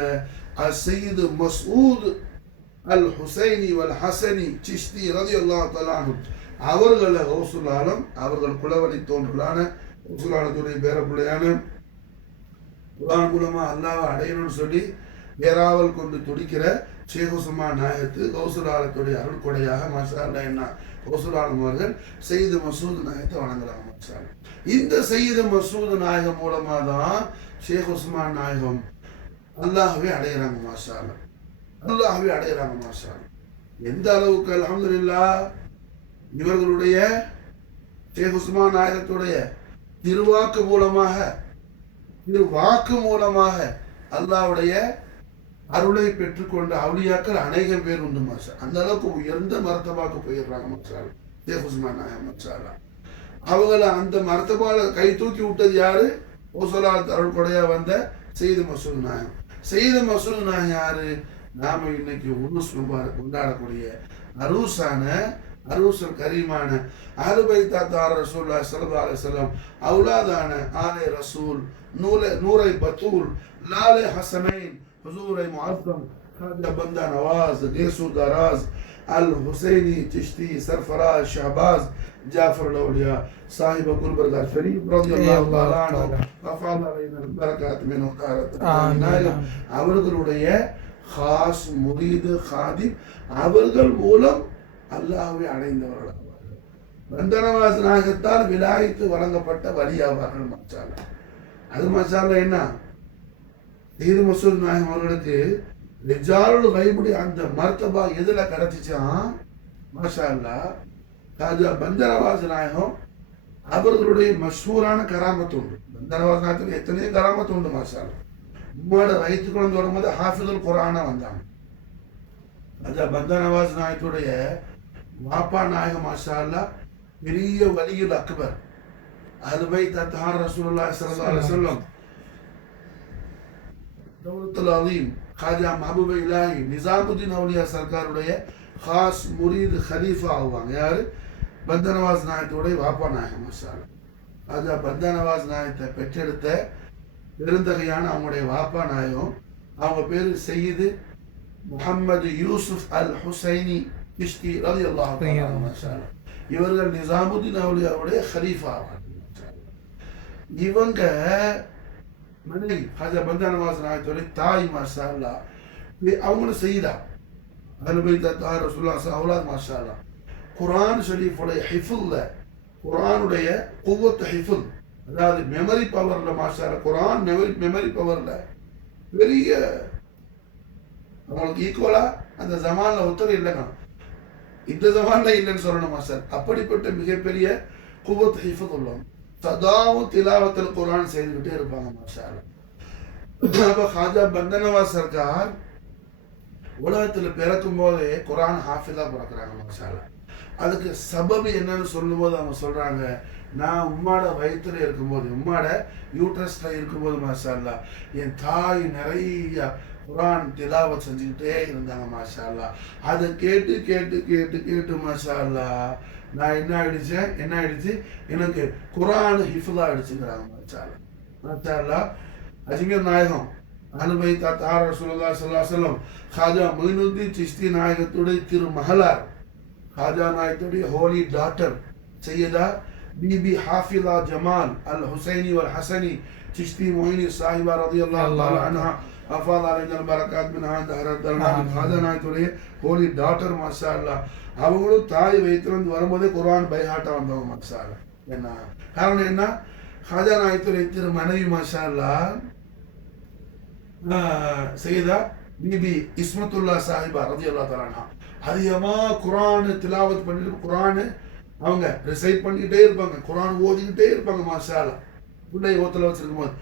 அஸ்ஸையது மஸ்ஊத் அல் ஹுசைனி வல் ஹசனி சிஷ்தி ரலியல்லாஹு தஆலா அன்ஹு அவர்களை கௌசுல் ஆலம் அவர்கள் குலவழி தோன்றலான கௌசுல் ஆலத்துடைய பேர பிள்ளையான குர்ஆன் மூலமா அல்லாஹ்வை அடையணும்னு சொல்லி பேராவல் கொண்டு துடிக்கிற ஷேக் உஸ்மான் நாயகத்து கௌசுல் ஆலத்துடைய அருள் கொடையாக மாஷா அல்லாஹ் என்ன கௌசுல் ஆலம் அவர்கள் சையது மசூத் நாயகத்தை வணங்குறாங்க. மாஷா அல்லாஹ். இந்த சையது மசூத் நாயகம் மூலமா தான் ஷேக் உஸ்மான் நாயகம் அல்லாஹ்வை அடையிறாங்க. மாஷா அல்லாஹ். அல்லாஹ்வை அடையிறாங்க. மாஷா அல்லாஹ். எந்த அளவுக்கு அல்ஹம்துலில்லாஹ் இவர்களுடைய ஷேக் உஸ்மான் நாயகத்துடைய திருவாக்கு மூலமாக அல்லாஹ்வுடைய அருளை பெற்றுக்கொண்ட அவுலியாக்கள் அநேகம் பேர் உண்டு. மாஷா அந்த அளவுக்கு உயர்ந்த மர்த்தபாக்கு போயிடுறாங்க. மாஷா அல்லாஹ். ஷேக் உஸ்மான் நாயகம் மாஷா அல்லாஹ். அவங்கள அந்த மர்த்தபால கை தூக்கி விட்டது யாரு? கௌசுலாலத்து அருள் கொடையா வந்த சையது மசூத் நாயகம். சையது மசூத் நாயகம் யாரு? நாம இன்னைக்கு உருஸ் முபாரக் கொண்டாடக்கூடிய அரூசல் கரீமான அஹ்லுல் பைத் அத்ஹார் ரசூலுல்லாஹி ஸல்லல்லாஹு அலைஹி வஸல்லம் அவுலாதான ஆலே ரசூல் நூரை பத்தூல் லாலே ஹசனைன் ஹுசூரை முஅzzம் खाजा बंदा नवाज गेसू दराज अल हुसैनी चिश्ती सरफराज शहबाज जाफर लौलिया साहिब गुलबरगाह शरीफ रज़ियल्लाहु तआला अन्हु वफाद अलैना बरकात मिन उतारत அவர்களுடைய खास मुरीद खादिम அவர்கள் மூலம் அல்லாஹ்வை அடைந்தவர்கள். பந்தனவாஸ் நாயகத்தால் விலாயத்து வழங்கப்பட்ட வலியாவார்கள். மாஷா அல்லாஹ். அது மாஷா அல்லாஹ் என்ன சையது மசூத் நாயகம் அவர்களுக்கு ரிஜாலுல் கைபுடைய அந்த மர்த்தபா எதுல கிடைச்சிச்சான்? மாஷா அல்லாஹ். ராஜா பந்தனவாஸ் நாயகம் அவர்களுடைய மஷூரான கராமத்து உண்டு. பந்தனவாஸ் நாயகத்துக்கு எத்தனையோ கராமத்து உண்டு. மாஷா அல்லாஹ். உம்மோட வயிற்றுக்குள்ள வரும்போது ஹாஃபிதுல் குர்ஆனா வந்தாங்க. அது பந்தா நவாஸ் நாயத்துடைய வாப்பா நாயகம் மாஷா அல்லாஹ் பெரிய வலியுல் அக்பர் அஹ்லுல் பைத் அத்ஹார் ரசூலுல்லாஹி ஸல்லல்லாஹு அலைஹி வஸல்லம் தௌலத்துல் அலீம் காஜா மஹபூப் இலாஹி நிசாமுதீன் அவுலியா சர்க்காருடைய खास मुरीद खलीफा ஆவாங்க. யாரு? பந்தா நவாஸ் நாயத்துடைய வாப்பா நாயகம் மாஷா அல்லாஹ். அது பந்தா நவாஸ் நாயத்தை பெற்றெடுத்த பெருந்தகையான அவங்களுடைய வாப்பா நாயகம். அவங்க பேரு சையீது முஹம்மது யூசுப் அல் ஹுசைனி கிஷ்தி ரலியல்லாஹு தஆலா மாஷா அல்லாஹ். இவர்கள் நிசாமுதீன் அவுலியாவுடைய खलीफा ஆவாங்க. இவங்க மனைவி ஹஜா பந்தா நவாஸ் நாயத்துடைய தாய் மாஷா அல்லாஹ். அவங்களும் செய்தா அஹ்லுல் பைத் அத்ஹார் ரசூலுல்லாஹி அவுலாத் மாஷா அல்லாஹ். குர்ஆன் ஷரீஃபுடைய ஹிஃபுல்ல குர்ஆனுடைய குவத் ஹிஃபுல் அதாவது மெமரி பவர்ல மாஷா அல்லாஹ் குர்ஆன் மெமரி பவர்ல பெரிய அவங்களுக்கு ஈக்குவலா அந்த ஜமான்ல ஒருத்தர் இல்லைங்க. இந்த ஜமான்ல இல்லைன்னு சொல்லணும் மாஷா. அப்படிப்பட்ட மிகப்பெரிய குவத் ஹிஃபுல் உள்ளவங்க சதாவும் திலாவத்தில் குர்ஆன் செய்துக்கிட்டே இருப்பாங்க மாஷா அல்லாஹ். அப்ப ஹாஜா பந்தா நவாஸ் சர்க்கார் உலகத்தில் பிறக்கும் போதே குர்ஆன் ஹாஃபிதா பிறக்கிறாங்க மாஷா அல்லாஹ். அதுக்கு சபபு என்னன்னு சொல்லும் போது அவங்க சொல்றாங்க, நான் உம்மாட வயிற்றுல இருக்கும்போது உம்மாட யூட்ரஸ்ல இருக்கும்போது மாஷா அல்லாஹ் என் தாய் நிறைய குர்ஆன் திலாவத் செஞ்சுக்கிட்டே இருந்தாங்க மாஷா அல்லாஹ். அதை கேட்டு கேட்டு கேட்டு கேட்டு மாஷா அல்லாஹ் நான் என்ன ஆயிடுச்சு எனக்கு குர்ஆன் ஹிஃபுதா ஆயிடுச்சுங்கிறாங்க மாஷா அல்லாஹ். மாஷா அல்லாஹ் அஜ்மீர் நாயகம் அஹ்லுல் பைத் அத்ஹார் ரசூலுல்லாஹி ஸல்லல்லாஹு அலைஹி வஸல்லம் खाजा मोइनुद्दीन चिश्ती नायकतुடைய திருமகளார் खाजा நாயகத்துடைய ஹோலி டாட்டர் சையதா बीबी हाफिजा जमाल अल हुसैनी वल हसनी चिश्ती मोइनी साहिबा रदियल्लाहु ताला अन्हा अफाद अलैना बरकात मिन हाद हरत दरमान खाजा நாயகத்துடைய ஹோலி டாட்டர் மாஷா அல்லாஹ். அவங்களும் தாய் வயிற்றிலிருந்து வரும்போதே குர்ஆன் பைஹாட்டா வந்தவங்க மாஷா அல்லாஹ். என்ன காரணம்? என்ன? खाजा நாயகத்துடைய திரு மனைவி மாஷா அல்லாஹ் சையதா बीबी இஸ்மத்துல்லா சாஹிபா ரலியல்லாஹு தஆலா அன்ஹா அதிகமா குர்ஆன் திலாவத் பண்ணிட்டு குர்ஆன் அவங்க ரிசைட் பண்ணிக்கிட்டே இருப்பாங்க, குர்ஆன் ஓதிக்கிட்டே இருப்பாங்க மாஷா அல்லாஹ். பிள்ளை ஓத்துல வச்சிருக்கும் போது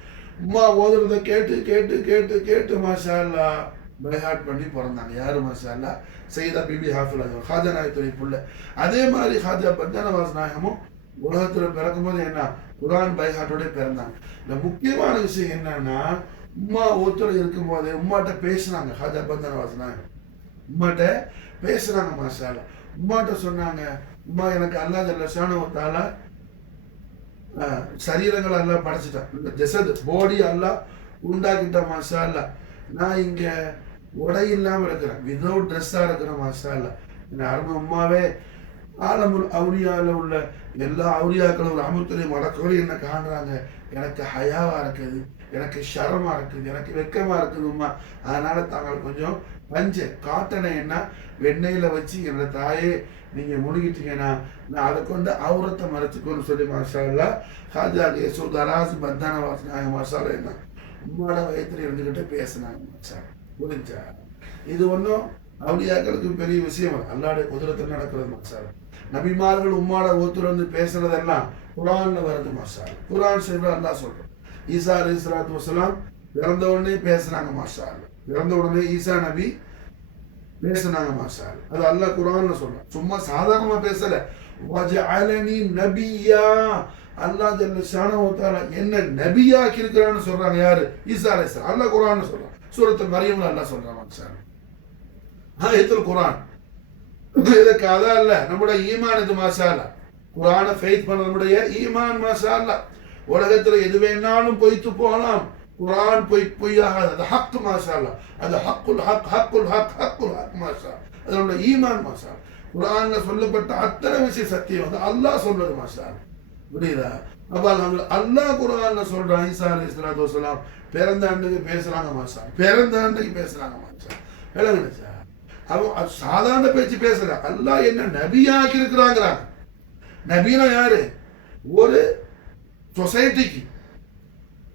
உம்மா ஓதுறத கேட்டு கேட்டு கேட்டு கேட்டு மாஷா அல்லாஹ் பைஹாட் பண்ணி பிறந்தாங்க. யாரு மாஷா அல்லாஹ்? சையதா बीबी ஹாஃபிலா खाजा நாயகத்துடைய பிள்ளை. அதே மாதிரி खाजा பந்தா நவாஸ் நாயகமும் உலகத்துல பிறக்கும் போது என்ன குர்ஆன் பைஹாட்டோட பிறந்தாங்க. இந்த முக்கியமான விஷயம் என்னன்னா உம்மா ஓத்துல இருக்கும் போது உம்மாட்ட பேசினாங்க. खाजा பந்தா நவாஸ் நாயகம் உம்மாட்ட பேசுறாங்க மாஷா அல்லாஹ். உம்மாட்ட சொன்னாங்க, உம்மா எனக்கு அல்லாஹ் ஜல்ல ஷானஹு தஆலா சரீரங்கள் அல்லாஹ் படைச்சிட்டான், ஜஸத் பாடி அல்லாஹ் உண்டாக்கிட்டான் மாஷா அல்லாஹ். நான் இங்க உடை இல்லாம இருக்கிறேன், விதவுட் ட்ரெஸ்ஸா இருக்கிறேன் மாஷா அல்லாஹ். என் அருமை உம்மாவே ஆலமுல் அவுலியால உள்ள எல்லா அவுலியாக்களும் ரஹ்மத்துல்லாஹி மலக்குகளும் என்ன காண்றாங்க, எனக்கு ஹயாவா இருக்குது, எனக்கு ஷரமா இருக்குது, எனக்கு வெக்கமா இருக்குதும்மா. அதனால தாங்கள் கொஞ்சம் பஞ்ச காட்டனை என்ன வெண்ணெயில வச்சு என்னோட தாயே நீங்க முழுகிட்டீங்கன்னா நான் அதை கொண்டு அவுரத்தை மறைச்சுக்கோன்னு சொல்லி மாஷா அல்லாஹ் खाजा யசூதராஸ் பந்தா நவாஸ் நாயகம் மாஷா அல்லாஹ் என்ன உம்மாட வயிற்றுல இருந்துகிட்டு பேசினாங்க மாஷா. புரிஞ்சா? இது ஒன்றும் அவுலியாக்களுக்கு பெரிய விஷயம் அல்லாஹ்வுடைய குதிரத்தில் நடக்கிறது மாஷா அல்லாஹ். நபிமார்கள் உம்மாட ஒருத்தர் வந்து பேசுறதெல்லாம் குர்ஆன்ல வருது மாஷா அல்லாஹ். குர்ஆன் ஷரீஃப்ல அல்லாஹ் சொல்றான், ஈசா அலைஹிஸ்ஸலாத்து வஸலாம் பிறந்த உடனே பேசுனாங்க மாஷா அல்லாஹ். பிறந்த உடனே ஈசா நபி பேசுனாங்க மாஷா அல்லாஹ். அது அல்லாஹ் குர்ஆன்ல சொல்றான், சும்மா சாதாரணமா பேசல. வஜஅலனி நபியா, அல்லாஹ் ஜல்ல ஷானஹு தஆலா என்ன நபியாக்கி இருக்கிறான்னு சொல்றாங்க. யாரு? ஈசா அலைஹிஸ்ஸலாம். அல்லாஹ் குர்ஆன்ல சொல்றான், சூரத்துல் மர்யம்ல அல்லாஹ் சொல்றான் மாஷா அல்லாஹ். ஆயத்துல் குர்ஆன் இதுக்கு அதான் இல்ல நம்முடைய ஈமான் இது மாஷா அல்லாஹ். குர்ஆனை ஃபெய்த் பண்ண நம்முடைய ஈமான் மாஷா அல்லாஹ். உலகத்துல எது வேணாலும் பொய்த்து போகலாம், குர்ஆன் பொய்யாகாது. அது ஹக் மாஷா அல்லாஹ். அது ஹக்குல் ஹக் ஹக்குல் ஹக் ஹக்குல் ஹக் மாஷா. அது நம்முடைய ஈமான் மாஷா அல்லாஹ். குர்ஆன்ல சொல்லப்பட்ட அத்தனை விஷயம் சத்தியம் வந்து அல்லாஹ் சொல்றது மாஷா அல்லாஹ். புரியுதா? அப்ப அல்லாஹ் குர்ஆன்ல சொல்றான், ஈசா அலைஹிஸ்ஸலாத்து வஸலாம் பிறந்த அன்னைக்கு பேசுறாங்க மாஷா, பிறந்த அன்னைக்கு பேசுறாங்க மாஷா. விளங்குச்சா? அவன் சாதாரண பேச்சு பேசல, அல்லாஹ் என்ன நபியாக்கி இருக்கிறாங்கிறாங்க. நபினா யாரு? ஒரு சொசைட்டிக்கு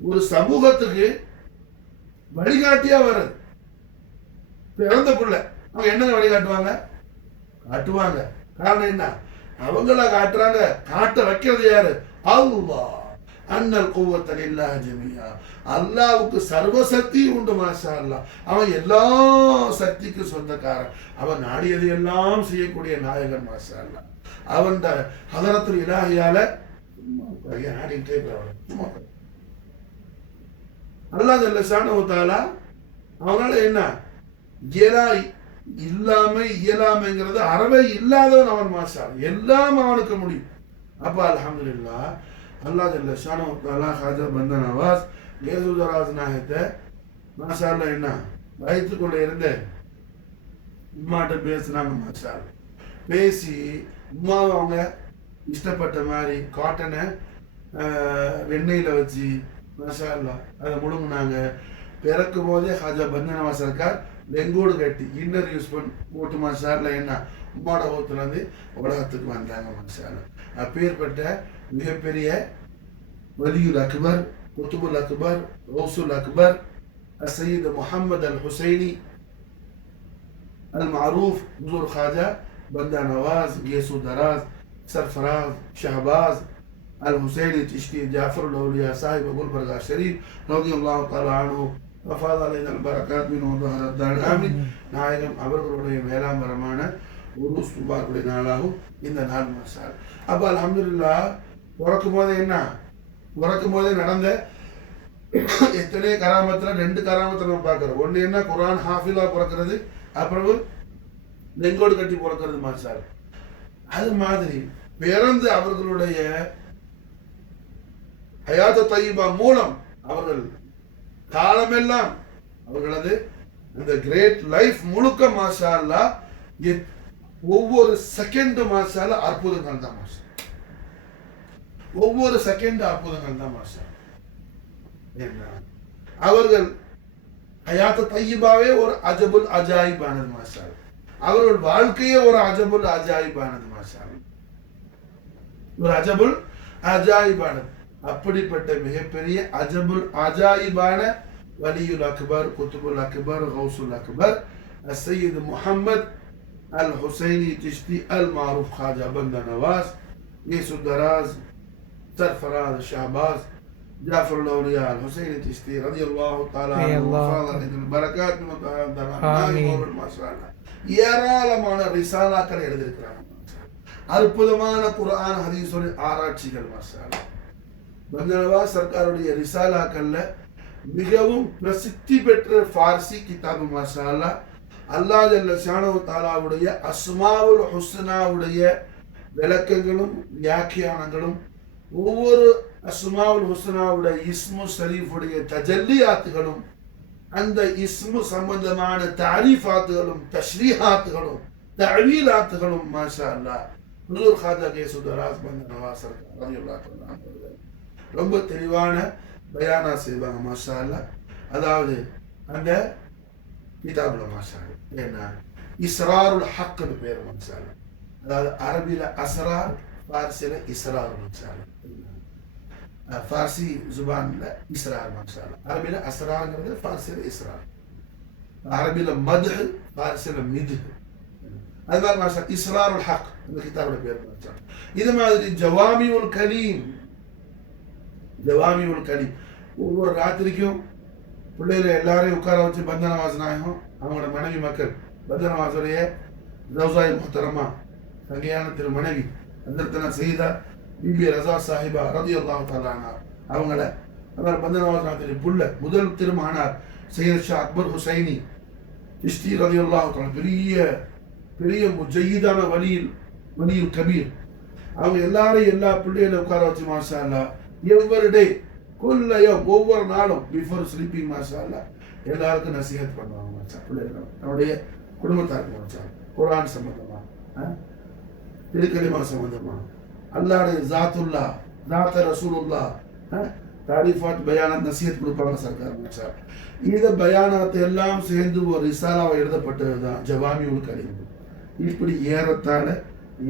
ஒரு சமூகத்துக்கு வழிகாட்டியா வர்றது. பிறந்த பிள்ளை அவங்க என்ன வழிகாட்டுவாங்க? காட்டுவாங்க. காரணம் என்ன? அவங்கள காட்டுறாங்க. காட்ட வைக்கிறது யாரு? அல்லாஹ். அன்னல் குவத்த லில்லாஹி ஜமீஆ. அல்லாஹ்வுக்கு சர்வ சக்தி உண்டு மாஷா அல்லாஹ். அவன் எல்லா சக்திக்கும் சொந்தக்காரன். அவன் நாடியது எல்லாம் செய்யக்கூடிய நாயகன் மாஷா அல்லாஹ். அவன் ஹதரத்துல் இலாஹியால ஆடிக்கிட்டே போவான். அல்லாஹ் ஜல்ல ஷானஹு தஆலா அவனால என்ன இயலாமைங்கிறது அறவே இல்லாதவன் அவன் மாஷா. எல்லாம் அவனுக்கு முடியும். அப்ப அல்ஹம்துலில்லாஹ் அல்லாஹ் ஜல்ல ஷானஹு தஆலா ஹாஜா பந்தா நவாஸ் கேசுதராஸ் நாயத்தை மாஷா அல்லாஹ் என்ன வயிற்றுக்குள்ள இருந்து உம்மாட்ட பேசுனாங்க மாஷா. பேசி உமாவை அவங்க இஷ்டப்பட்ட மாதிரி காட்டனை வெண்ணெயில் வச்சு மாஷா அல்லாஹ் அதை முழுங்கினாங்க. பிறக்கும் போதே ஹாஜா பந்தா நவாஸ் சர்க்கார் லெங்கோடு கட்டி இன்னர் யூஸ் போட்டு மாஷால என்ன உம்மாட ஓத்துல இருந்து உலகத்துக்கு வந்தாங்க மாஷால. அப்பேற்பட்ட மிகப்பெரிய வலியுல் அக்பர், குத்துபுல் அக்பர், ரௌசுல் அக்பர் சையீத் முஹம்மது அல் ஹுசைனி அல் மஅரூஃப் ஹுசூர் ஹாஜா பந்தா நவாஸ் கேசு தராஸ் சர்ஃபராஸ் ஷஹபாஸ் அல் ஹுசைனி சிஷ்தி ஜாஃபர் லௌலியா சாஹிப் குல்பர்கா ஷரீஃப் ரலியல்லாஹு தஆலா அன்ஹு வஃபாதலைனல் பரக்காத் மின் வதஹரத் ஆமீன். நாயகம் அவர்களுடைய மேலாம்பரமான ஒரு சுபாக்குடைய நாளாகும் இந்த நாள் மாஷா. அப்போ அல்ஹம்துலில்லாஹ் பிறக்கும் போதே நடந்த எத்தனை கராமத்தில் 2 கராமத்தில் நம்ம பார்க்குறோம். ஒன்று என்ன, குர்ஆன் ஹாஃபிலா பிறக்கிறது, அப்புறம் நெங்கோடு கட்டி பிறக்கிறது மாஷா. அது மாதிரி பிறந்து அவர்களுடைய ஹயாத் தய்யிபா மூலம் அவர்கள் காலமெல்லாம் அவர்களது அந்த கிரேட் லைஃப் முழுக்க மாஷா அல்லாஹ் ஒவ்வொரு செகண்ட் மாஷா அல்லாஹ் அற்புதங்கள் தான் மாஷா. ஒவ்வொரு செகண்ட் அற்புதங்கள் தான் மாஷா. அவர்கள் ஹயாத் தய்யிபாவே ஒரு அஜபுல் அஜாயிபானது மாஷா. அவர்கள் வாழ்க்கையே ஒரு அஜபுல் அஜாயிபானது மாஷா. ஒரு அஜபுல் அஜாயிபானது. அப்படிப்பட்ட மிகப்பெரிய அஜபுல் அஜாயிபான வலியுல் அக்பர், குத்துபுல் அக்பர், கௌசுல் அக்பர் சையீத் முஹம்மது அல் ஹுசைனி சிஷ்தி அல் மஅரூஃப் ஹாஜா பந்தா நவாஸ் கேசு தராஸ் சர்ஃபராஸ் ஷஹபாஸ் ஜாஃபர் லௌலியா அல் ஹுசைனி சிஷ்தி ரலியல்லாஹு தஆலா அன்ஹு வஃபாதலைனல் பரக்காத் ஆமீன். மாஷாஅல்லாஹ் ஏராளமான ரிசாலாக்கள் எழுதியிருக்கிறாங்க. அற்புதமான குர்ஆன் ஹதீஸுடைய ஆராய்ச்சிகள் மாஷாஅல்லாஹ். பந்தா நவாஸ் சர்க்காருடைய ரிசாலாக்கள்ல மிகவும் பிரசித்தி பெற்ற ஃபார்சி கிதாபு மாஷா அல்லாஹ். அல்லாஹ் ஜல்ல ஷானஹு தஆலாவுடைய அஸ்மாவுல் ஹுஸ்னாவுடைய விளக்கங்களும் வியாக்கியானங்களும் ஒவ்வொரு அஸ்மாவுல் ஹுஸ்னாவுடைய இஸ்மு ஷரீஃபுடைய தஜல்லியாத்துகளும் அந்த இஸ்மு சம்பந்தமான தாரீஃபாத்துகளும் தஷ்ரீஹாத்துகளும் தஅவீலாத்துகளும் மாஷா அல்லாஹ் ஹுசூர் ஹாஜா கேசு தராஸ் பந்தா நவாஸ் சர்க்கார் ரலியல்லாஹு அன்ஹு ரொம்ப தெளிவான பயானா செய்வாங்க மாஷா அல்லாஹ். அதாவது அந்த கிதாபுல மாஷா அல்லாஹ் என்ன இஸ்ராருல் ஹக்னு பேர் மாஷா அல்லாஹ். அதாவது அரபில அஸ்ரார், ஃபார்சில இஸ்ரார் மாஷா அல்லாஹ். ஃபார்சி ஜுபான்ல இஸ்ரார் மாஷா அல்லாஹ். அரபில அஸ்ரார்ங்கிறது, ஃபார்சில இஸ்ரார். அரபில மத்ஹ், ஃபார்சில மித்ஹ். அது மாதிரி மாஷா இஸ்ராருல் ஹக் இந்த கிதாபுல பேர் மாஷா. இது மாதிரி ஜவாமிஉல் கலீம், ஜவாமிஉல் கலீம் ஒவ்வொரு ராத்திரிக்கும் பிள்ளைகளை எல்லாரையும் உட்கார வச்சு பந்தா நவாஸ் நாயகம் அவங்களோட மனைவி மக்கள் பந்தா நவாஸுடைய ரௌசாய் முஹ்தரமா தங்கையான திரு மனைவி ஹஜ்ரத்னா சையதா பிபி ரஸா சாஹிபா ரலியல்லாஹு தஆலா அன்ஹா அவங்கள அவர் பந்தா நவாஸ் நாயகத்துடைய புள்ள முதல் திருமகனார் சையத் ஷா அக்பர் ஹுசைனி சிஷ்தி ரலியல்லாஹு தஆலா பெரிய முஜய்யிதான வலியுல் கபீர் அவங்க எல்லாரையும் எல்லா பிள்ளைகளை உட்கார வச்சு மாஷா அல்லாஹ் எவ்வொரு டே கொல்லையும் ஒவ்வொரு நாளும் பிஃபோர் ஸ்லீப்பிங் மாஷா அல்லாஹ் எல்லாருக்கும் நசீஹத் பண்ணுவாங்க மாஷா. பிள்ளைகள் நம்முடைய குடும்பத்தாருக்கு மாஷா குர்ஆன் சம்பந்தமா, திருக்கலிமா சம்பந்தமா, அல்லாஹ்வுடைய ஜாத்துல்லா, ஜாத்த ரசூலுல்லா, தாரிஃபாத் பயானாத் நசீஹத் கொடுப்பாங்க சர்க்கார் மாஷா. இந்த பயானாத்தை எல்லாம் சேர்ந்து ஒரு ரிசாலாவை எழுதப்பட்டது தான் ஜவாமிஉல் கலீம். இப்படி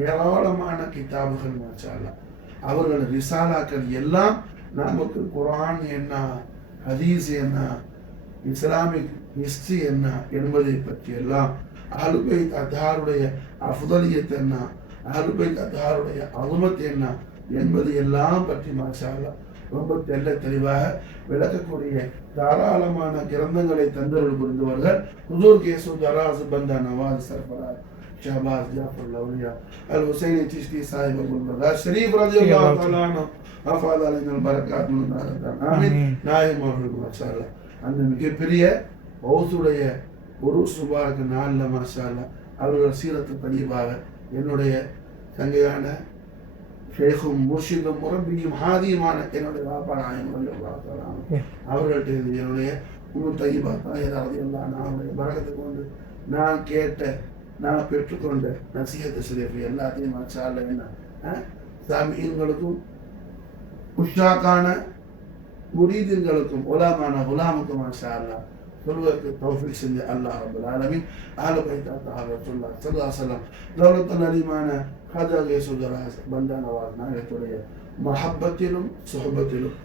ஏராளமான கிதாபுகள் மாஷா அல்லாஹ். அவர்கள் ரிசாலாக்கள் எல்லாம் நமக்கு குர்ஆன் என்ன, ஹதீஸ் என்ன, இஸ்லாமிக் ஹிஸ்டரி என்ன என்பதை பற்றி எல்லாம், அஹ்லுல் பைத் அத்ஹாருடைய அஃதலியத் என்ன, அஹ்லுல் பைத் அத்ஹாருடைய அஸமத் என்ன என்பது எல்லாம் பற்றி மாஷா அல்லாஹ் ரொம்ப தெல்ல தெளிவாக விளக்கக்கூடிய தாராளமான கிரந்தங்களை தந்தர்கள் புரிந்தவர்கள் ஹுசூர் கேசு தராசு பந்தா நவாஸ் சர்பராஸ் ஷஹபாஸ் ஜாஃபர் லவ்லியா அல் ஹுசைனி சிஷ்தி சாஹிப் அல் ஷரீஃப் ரலியல்லாஹு தஆலா அன்ஹு அஃபாத அலைனா பரக்காத் முன்னாதான் ஆமீன் நாயிம் அவர்கள் மாஷா அல்லாஹ் அந்த மிகப்பெரிய பௌசுடைய ஒரு சுபாருக்கு நாளில் மாஷா அல்லாஹ் அவர்கள் சீரத்து பதிவாக என்னுடைய தங்கையான ஷேக்கும் முர்ஷிதும் முரப்பியும் ஹாதியுமான என்னுடைய வாப்பா நாயம் அவர்கள்ட்ட இருந்து என்னுடைய உணவு தையபா தாயதாவது எல்லாம் அவனுடைய பரகத்தை கொண்டு நான் கேட்ட நான் பெற்றுக்கொண்ட நசீகத்து ஷரீஃப் எல்லாத்தையும் மாஷா அல்லாஹ் என்ன சாமியங்களுக்கும் உஷாக்கான முரீதின்களுக்கும் உலமான குலாமுக்கும் மாஷா அல்லாஹ் சொல்வதற்கு தௌஃபீக் செஞ்ச அல்லாஹ் ரப்பல் ஆலமீன் ஆல பைத் அத்தாஹ் ரசூலுல்லாஹ் ஸல்லல்லாஹு அலைஹி வஸல்லம் தௌலத்துல் அலிமான ஹஜா கேசு தராஸ் பந்தா நவாஸ் நாயகத்துடைய மஹப்பத்திலும் சுஹபத்திலும்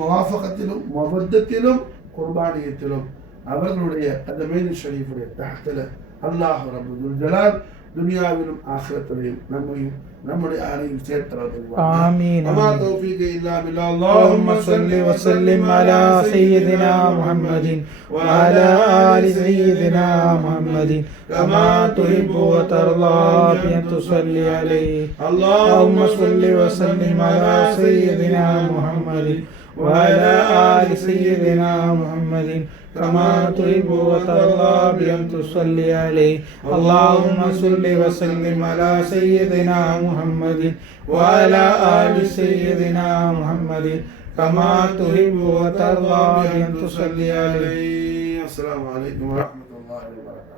மவாஃபகத்திலும் மவத்தத்திலும் குர்பானியத்திலும் அவர்களுடைய அந்த மேனி ஷரீஃபுடைய தஹ்தில் அல்லாஹ் ரப்புல் ஜலால் துனியாவிலும் ஆখিরাத்திலும் நம்மையும் நம்முடைய ஆணையும் சேர்த்தவர்கள் ஆமீன் அமா தௌஃபீக இல்லா பில்லாஹ் அல்லாஹும்ம ஸல்லி வ ஸல்லிம் அலா சய்யிதினா முஹம்மதின் வ அலா ஆலி சய்யிதினா முஹம்மதின் கமா துஹிப்பு வ தர்லா பி அன் துஸல்லி அலைஹி அல்லாஹும்ம ஸல்லி வ ஸல்லிம் அலா சய்யிதினா முஹம்மதின் வ அலா ஆலி சய்யிதினா முஹம்மதின் كما تحب وترضى بأن تصلي عليه اللهم صل وسلم على سيدنا محمد وعلى آل سيدنا محمد كما تحب وترضى بأن تصلي عليه. السلام عليكم ورحمة الله وبركاته.